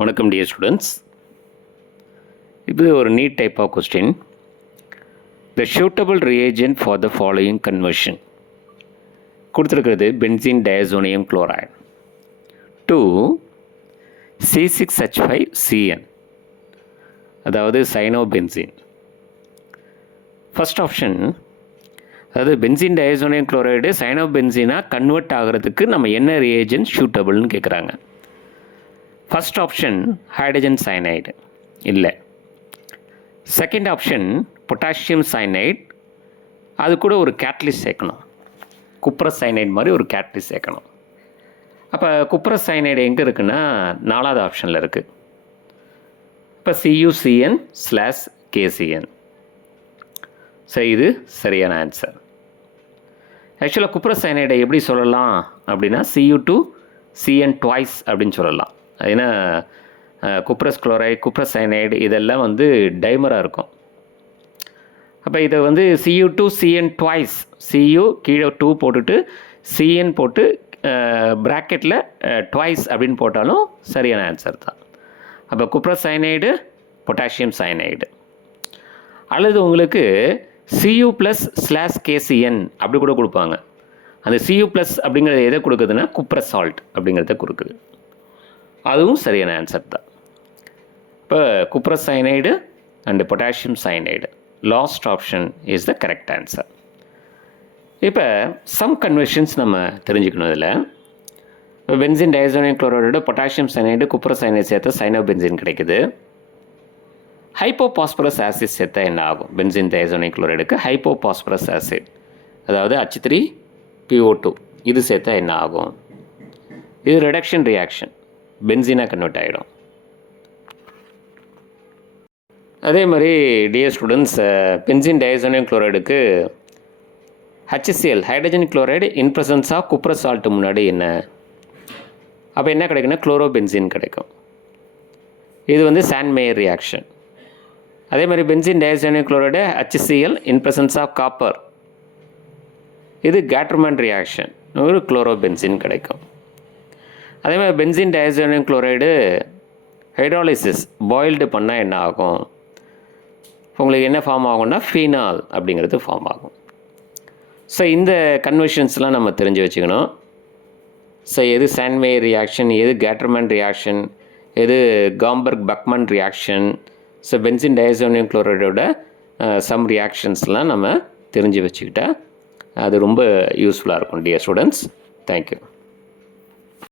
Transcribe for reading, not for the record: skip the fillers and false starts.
வணக்கம் dear students. இது ஒரு NEET type of question. The suitable reagent for the following conversion கொடுத்துருக்கிறது benzene diazonium chloride to C6H5CN, அதாவது cyanobenzene. First option, அதாவது benzene diazonium chloride சைனோபென்சீனாக convert ஆகிறதுக்கு நம்ம என்ன ரியேஜென்ட் சூட்டபிள்னு கேட்குறாங்க. ஃபர்ஸ்ட் ஆப்ஷன் ஹைட்ரஜன் சயனைடு இல்லை. செகண்ட் ஆப்ஷன் பொட்டாசியம் சயனைடு, அது கூட ஒரு கேட்டலிஸ்ட் சேர்க்கணும். குப்ரஸ் சயனைடு மாதிரி ஒரு கேட்டலிஸ்ட் சேர்க்கணும். அப்போ குப்ரஸ் சயனைடு எங்கே இருக்குன்னா 4வது ஆப்ஷனில் இருக்குது. இப்போ CuCN/KCN. ஸோ இது சரியான ஆன்சர். ஆக்சுவலாக குப்ரஸ் சயனைடை எப்படி சொல்லலாம் அப்படின்னா Cu2CN ட்வைஸ் அப்படின்னு சொல்லலாம். ஏன்னா குப்ரஸ் குளோரைடு, குப்ரஸ் சயனைடு இதெல்லாம் வந்து டைமராக இருக்கும். அப்போ இதை வந்து Cu2CN ட்வைஸ், Cu கீழே 2 போட்டுட்டு CN போட்டு ப்ராக்கெட்டில் ட்வைஸ் அப்படின்னு போட்டாலும் சரியான ஆன்சர் தான். அப்போ குப்ரஸ் சயனைடு, பொட்டாசியம் சயனைடு. அல்லது உங்களுக்கு Cu+/KCN அப்படி கூட கொடுப்பாங்க. அந்த Cu+ அப்படிங்கிறது எதை கொடுக்குதுன்னா குப்ரஸ் சால்ட் அப்படிங்கிறத கொடுக்குது. அதுவும் சரியான ஆன்சர் தான். இப்போ cuprous cyanide and potassium cyanide, last option is the correct answer. இப்போ சம் கன்வர்ஷன்ஸ் நம்ம தெரிஞ்சுக்கணும். இதில் பென்சீன் டயசோனியம் குளோரைடோட பொட்டாசியம் சயனைடு, குப்ரஸ் சயனைடு சேர்த்தா சைனோபென்சீன் கிடைக்குது. ஹைப்போபாஸ்பரஸ் ஆசிட் சேர்த்தா என்ன ஆகும்? பென்சீன் டயசோனியம் குளோரைடுக்கு ஹைப்போபாஸ்பரஸ் ஆசிட், அதாவது H3PO2 இது சேர்த்தா என்ன ஆகும்? இது ரிடக்ஷன் ரியாக்ஷன், பென்சீனாக கன்வெர்ட் ஆகிடும். அதே மாதிரி டியர் ஸ்டூடெண்ட்ஸ், பென்சீன் டயசோனியம் குளோரைடுக்கு HCl hydrogen chloride in presence of cuprous salt முன்னாடி என்ன? அப்போ என்ன கிடைக்குன்னா குளோரோபென்சீன் கிடைக்கும். இது வந்து சாண்ட் மேயர் ரியாக்ஷன். அதே மாதிரி பென்சீன் டயசோனியம் குளோரைடு HCl இன் ப்ரெசன்ஸ் ஆஃப் காப்பர், இது கேட்டர்மேன் ரியாக்ஷன், ஒரு குளோரோபென்சீன் கிடைக்கும். அதே மாதிரி benzene diazonium chloride hydrolysis boiled பண்ணால் என்ன ஆகும்? உங்களுக்கு என்ன ஃபார்ம் ஆகும்னா ஃபீனால் அப்படிங்கிறது ஃபார்ம் ஆகும். ஸோ இந்த கன்வர்ஷன்ஸ்லாம் நம்ம தெரிஞ்சு வச்சுக்கணும். ஸோ எது சாண்ட்மேயர் ரியாக்ஷன், எது கேட்டர்மேன் ரியாக்ஷன், எது Gomberg Bachmann reaction. So benzene diazonium குளோரைடோட சம் ரியாக்ஷன்ஸ்லாம் நம்ம தெரிஞ்சு வச்சுக்கிட்டா அது ரொம்ப யூஸ்ஃபுல்லாக இருக்கும் டியர் ஸ்டூடெண்ட்ஸ். தேங்க்யூ.